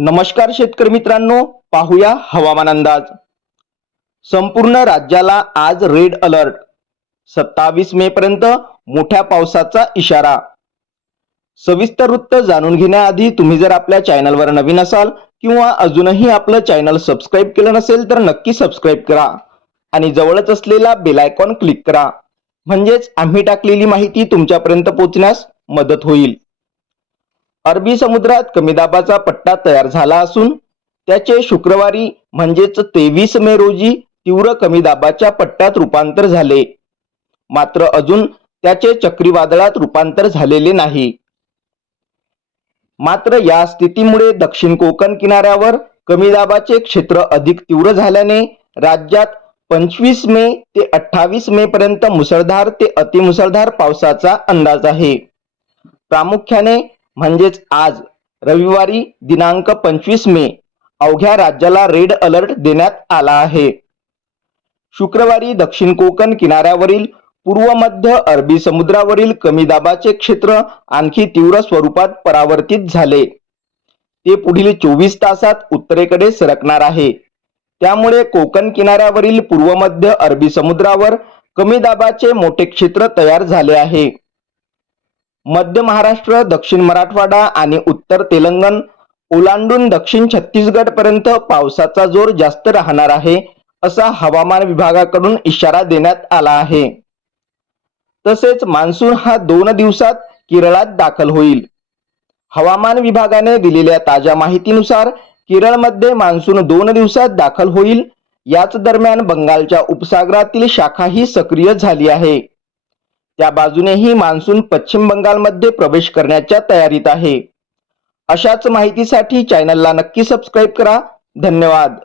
नमस्कार शेतकरी मित्रांनो पाहूया हवामान अंदाज. संपूर्ण राज्याला आज रेड अलर्ट सत्तावीस मे पर्यंत मोठ्या पावसाचा इशारा. सविस्तर वृत्त जाणून घेण्याआधी तुम्ही जर आपल्या चॅनलवर नवीन असाल किंवा अजूनही आपलं चॅनल सबस्क्राईब केलं नसेल तर नक्की सबस्क्राईब करा आणि जवळच असलेला बेलायकॉन क्लिक करा. म्हणजेच आम्ही टाकलेली माहिती तुमच्यापर्यंत पोहोचण्यास मदत होईल. अरबी समुद्रात कमी दाबाचा पट्टा तयार झाला असून त्याचे शुक्रवारी म्हणजेच तेवीस मे रोजी तीव्र कमी दाबाच्या पट्ट्यात रूपांतर झाले. मात्र अजून त्याचे चक्रीवादळात रूपांतर झालेले नाही. मात्र या स्थितीमुळे दक्षिण कोकण किनाऱ्यावर कमी दाबाचे क्षेत्र अधिक तीव्र झाल्याने राज्यात पंचवीस मे ते अठ्ठावीस मे पर्यंत मुसळधार ते अतिमुसळधार पावसाचा अंदाज आहे. प्रामुख्याने म्हणजेच आज रविवारी दिनांक पंचवीस मे अवघ्या राज्याला रेड अलर्ट देण्यात आला आहे. शुक्रवारी दक्षिण कोकण किनाऱ्यावरील पूर्व मध्य अरबी समुद्रावरील कमी दाबाचे क्षेत्र आणखी तीव्र स्वरूपात परावर्तित झाले. ते पुढील चोवीस तासात उत्तरेकडे सरकणार आहे. त्यामुळे कोकण किनाऱ्यावरील पूर्व मध्य अरबी समुद्रावर कमी दाबाचे मोठे क्षेत्र तयार झाले आहे. मध्य महाराष्ट्र दक्षिण मराठवाडा आणि उत्तर तेलंगण ओलांडून दक्षिण छत्तीसगड पर्यंत पावसाचा जोर जास्त राहणार आहे असा हवामान विभागाकडून इशारा देण्यात आला आहे. तसेच मान्सून हा दोन दिवसात केरळात दाखल होईल. हवामान विभागाने दिलेल्या ताज्या माहितीनुसार केरळमध्ये मान्सून दोन दिवसात दाखल होईल याच दरम्यान बंगालच्या उपसागरातील शाखाही सक्रिय झाली आहे. त्या बाजूनेही मान्सून पश्चिम बंगालमध्ये प्रवेश करण्याच्या तयारीत आहे. अशाच माहितीसाठी चॅनलला नक्की सबस्क्राईब करा. धन्यवाद.